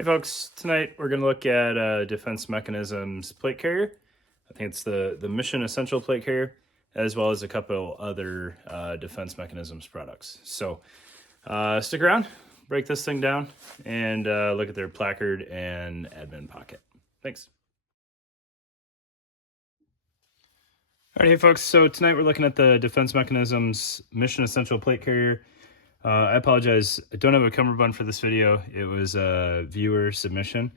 Hey folks, tonight we're going to look at Defense Mechanisms plate carrier. I think it's the Mission Essential plate carrier, as well as a couple other Defense Mechanisms products. So stick around, break this thing down, and look at their placard and admin pocket. Thanks. All right, hey folks, so tonight we're looking at the Defense Mechanisms Mission Essential plate carrier. I apologize, I don't have a cummerbund for this video. It was a viewer submission,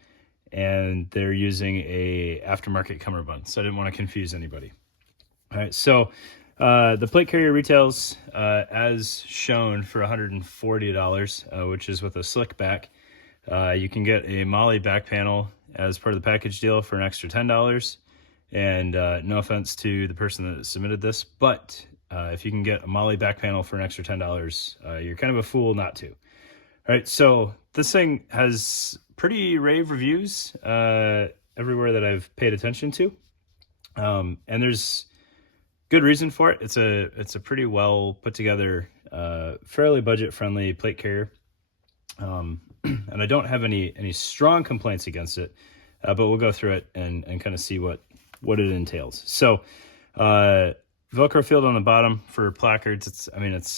and they're using a aftermarket cummerbund, so I didn't want to confuse anybody. All right, so the plate carrier retails as shown for $140, which is with a slick back. You can get a Molle back panel as part of the package deal for an extra $10. And no offense to the person that submitted this, but if you can get a Molle back panel for an extra $10, you're kind of a fool not to. All right, so this thing has pretty rave reviews everywhere that I've paid attention to, and there's good reason for it. It's a pretty well put together, fairly budget friendly plate carrier, and I don't have any strong complaints against it, but we'll go through it and kind of see what it entails. So Velcro field on the bottom for placards. It's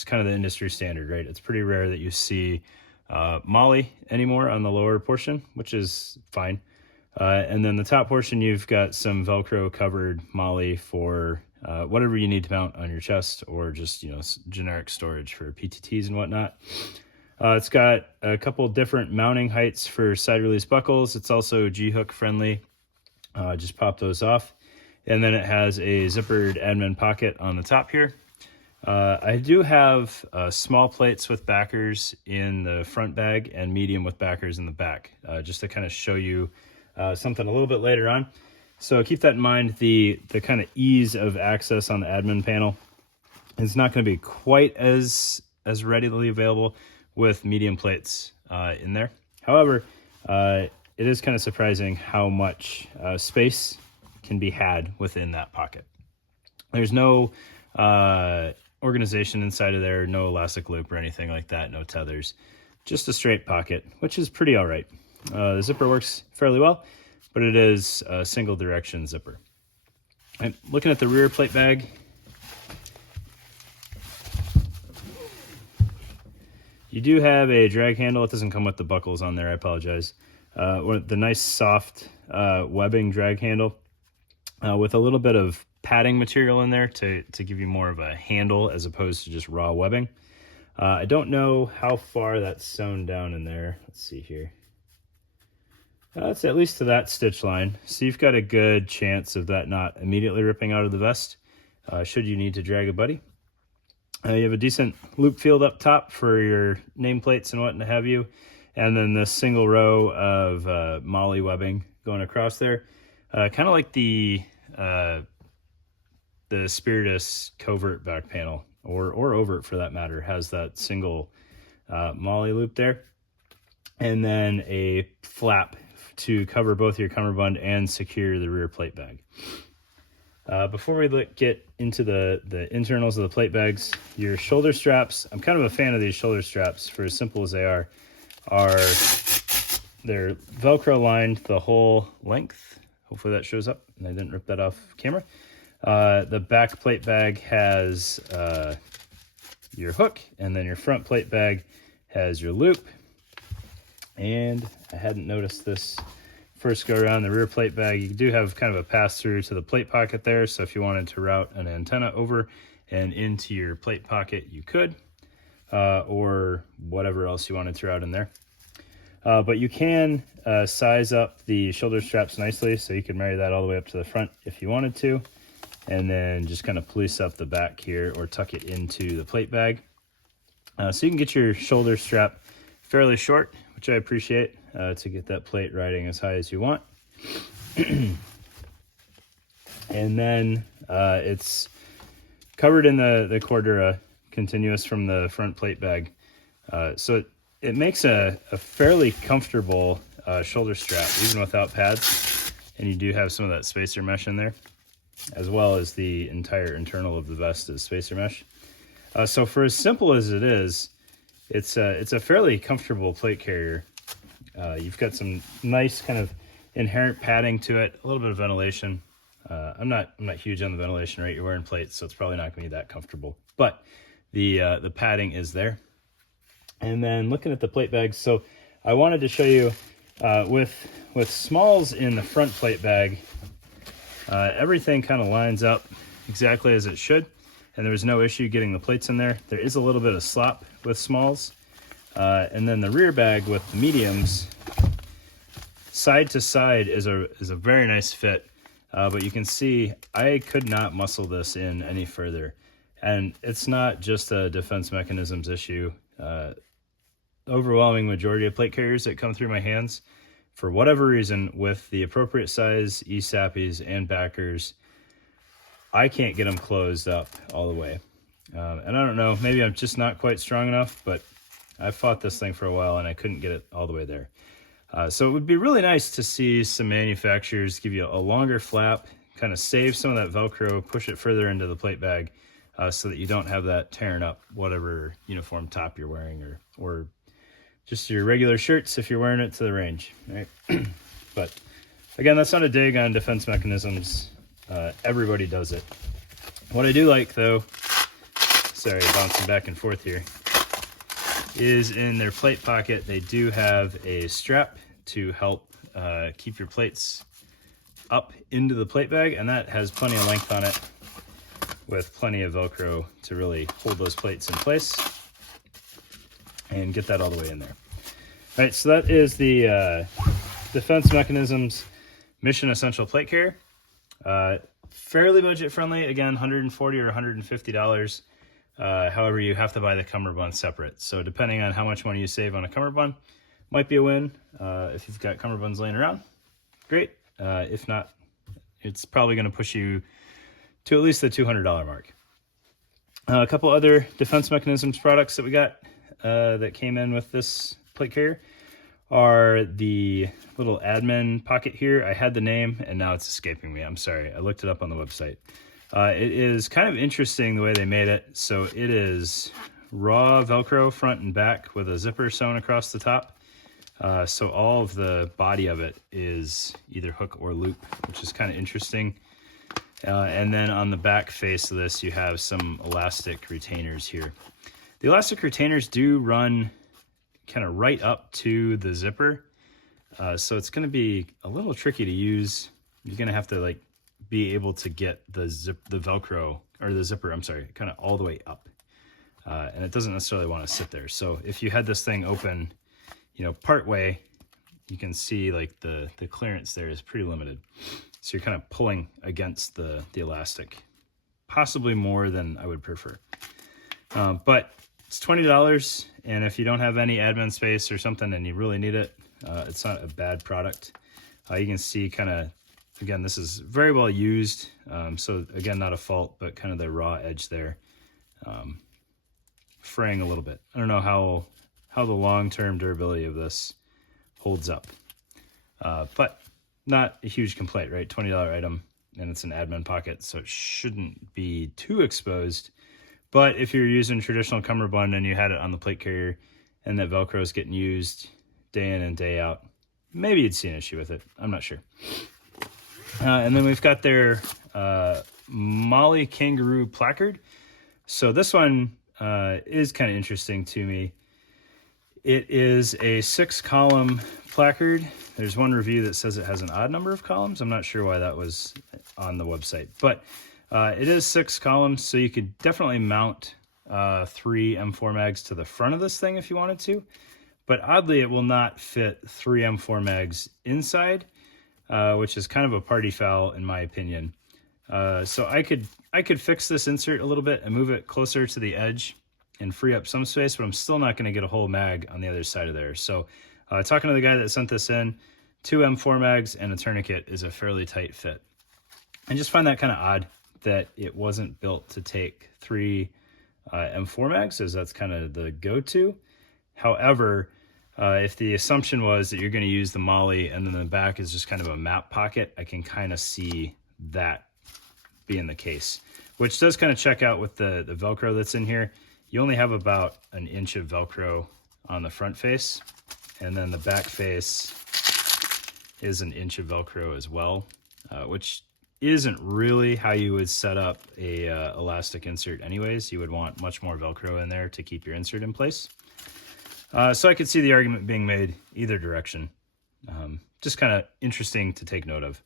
kind of the industry standard, right? It's pretty rare that you see Molle anymore on the lower portion, which is fine. And then the top portion, you've got some Velcro covered Molle for whatever you need to mount on your chest, or just, generic storage for PTTs and whatnot. It's got a couple different mounting heights for side release buckles. It's also G-hook friendly. Just pop those off. And then it has a zippered admin pocket on the top here. I do have small plates with backers in the front bag and medium with backers in the back, just to kind of show you something a little bit later on. So keep that in mind. The kind of ease of access on the admin panel is not going to be quite as readily available with medium plates in there. However, it is kind of surprising how much space can be had within that pocket. There's no organization inside of there, no elastic loop or anything like that, no tethers, just a straight pocket, which is pretty all right. The zipper works fairly well, but it is a single direction zipper. I'm looking at the rear plate bag. You do have a drag handle. It doesn't come with the buckles on there, I apologize. The nice soft webbing drag handle with a little bit of padding material in there to give you more of a handle as opposed to just raw webbing. I don't know how far that's sewn down in there. Let's see here. It's at least to that stitch line. So you've got a good chance of that not immediately ripping out of the vest should you need to drag a buddy. You have a decent loop field up top for your nameplates and what have you. And then this single row of Molle webbing going across there. Kind of like the Spiritus covert back panel, or overt for that matter, has that single Molle loop there. And then a flap to cover both your cummerbund and secure the rear plate bag. Before we get into the internals of the plate bags, your shoulder straps, I'm kind of a fan of these shoulder straps, for as simple as they are they're Velcro lined the whole length. Hopefully that shows up and I didn't rip that off camera. The back plate bag has your hook, and then your front plate bag has your loop. And I hadn't noticed this first go around. The rear plate bag, you do have kind of a pass through to the plate pocket there, so if you wanted to route an antenna over and into your plate pocket, you could, or whatever else you wanted to route in there. But you can size up the shoulder straps nicely, so you can marry that all the way up to the front if you wanted to, and then just kind of police up the back here or tuck it into the plate bag. So you can get your shoulder strap fairly short, which I appreciate, to get that plate riding as high as you want. And then it's covered in the Cordura continuous from the front plate bag. So it makes a fairly comfortable shoulder strap, even without pads. And you do have some of that spacer mesh in there, as well as the entire internal of the vest is spacer mesh. So for as simple as it is, it's a fairly comfortable plate carrier. You've got some nice kind of inherent padding to it, a little bit of ventilation. I'm not huge on the ventilation, right? You're wearing plates, so it's probably not going to be that comfortable. But the padding is there. And then looking at the plate bags, so I wanted to show you with smalls in the front plate bag, everything kind of lines up exactly as it should, and there was no issue getting the plates in there. There is a little bit of slop with smalls, and then the rear bag with the mediums, side to side is a very nice fit, but you can see I could not muscle this in any further, and it's not just a defense mechanisms issue. Overwhelming majority of plate carriers that come through my hands, for whatever reason, with the appropriate size ESAPIs and backers, I can't get them closed up all the way. And I don't know, maybe I'm just not quite strong enough, but I've fought this thing for a while and I couldn't get it all the way there. So it would be really nice to see some manufacturers give you a longer flap, kind of save some of that Velcro, push it further into the plate bag, so that you don't have that tearing up whatever uniform top you're wearing, or just your regular shirts if you're wearing it to the range, right? But again, that's not a dig on defense mechanisms. Everybody does it. What I do like, though, sorry, bouncing back and forth here, is in their plate pocket, they do have a strap to help keep your plates up into the plate bag, and that has plenty of length on it with plenty of Velcro to really hold those plates in place and get that all the way in there. All right, so that is the Defense Mechanisms Mission Essential Plate Carrier. Fairly budget friendly, again, $140 or $150. However, you have to buy the cummerbund separate. So depending on how much money you save on a cummerbund, might be a win. If you've got cummerbunds laying around, great. If not, it's probably going to push you to at least the $200 mark. A couple other Defense Mechanisms products that we got that came in with this plate carrier are the little admin pocket here. I had the name and now it's escaping me. I'm sorry. I looked it up on the website. It is kind of interesting the way they made it. So it is raw Velcro front and back with a zipper sewn across the top. So all of the body of it is either hook or loop, which is kind of interesting. And then on the back face of this, you have some elastic retainers here. The elastic retainers do run kind of right up to the zipper. So it's going to be a little tricky to use. You're going to have to like be able to get the Velcro, or the zipper, I'm sorry, kind of all the way up. And it doesn't necessarily want to sit there. So if you had this thing open, part way, you can see like the clearance there is pretty limited. So you're kind of pulling against the elastic, possibly more than I would prefer. But it's $20, and if you don't have any admin space or something and you really need it, it's not a bad product. You can see kind of, again, this is very well used. So again, not a fault, but kind of the raw edge there, fraying a little bit. I don't know how the long-term durability of this holds up, but not a huge complaint, right? $20 item, and it's an admin pocket, so it shouldn't be too exposed. But if you're using traditional cummerbund and you had it on the plate carrier and that Velcro is getting used day in and day out, maybe you'd see an issue with it. I'm not sure. And then we've got their Molle Kangaroo Placard. So this one is kind of interesting to me. It is a 6-column placard. There's one review that says it has an odd number of columns. I'm not sure why that was on the website, but it is 6 columns, so you could definitely mount 3 M4 mags to the front of this thing if you wanted to. But oddly, it will not fit 3 M4 mags inside, which is kind of a party foul in my opinion. So I could fix this insert a little bit and move it closer to the edge and free up some space, but I'm still not going to get a whole mag on the other side of there. So talking to the guy that sent this in, 2 M4 mags and a tourniquet is a fairly tight fit. I just find that kind of odd that it wasn't built to take 3 M4 mags, as that's kind of the go-to. However, if the assumption was that you're going to use the Molle and then the back is just kind of a map pocket, I can kind of see that being the case, which does kind of check out with the Velcro that's in here. You only have about an inch of Velcro on the front face. and then the back face is an inch of Velcro as well, which isn't really how you would set up a elastic insert anyways. You would want much more Velcro in there to keep your insert in place. So I could see the argument being made either direction. Just kind of interesting to take note of.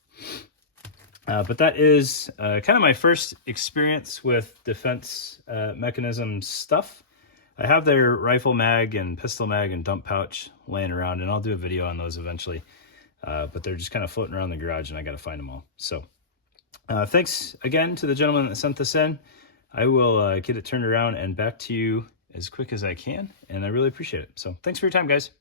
But that is kind of my first experience with defense mechanism stuff. I have their rifle mag and pistol mag and dump pouch laying around, and I'll do a video on those eventually. But they're just kind of floating around the garage, and I got to find them all. So thanks again to the gentleman that sent this in. I will get it turned around and back to you as quick as I can, and I really appreciate it. So thanks for your time, guys.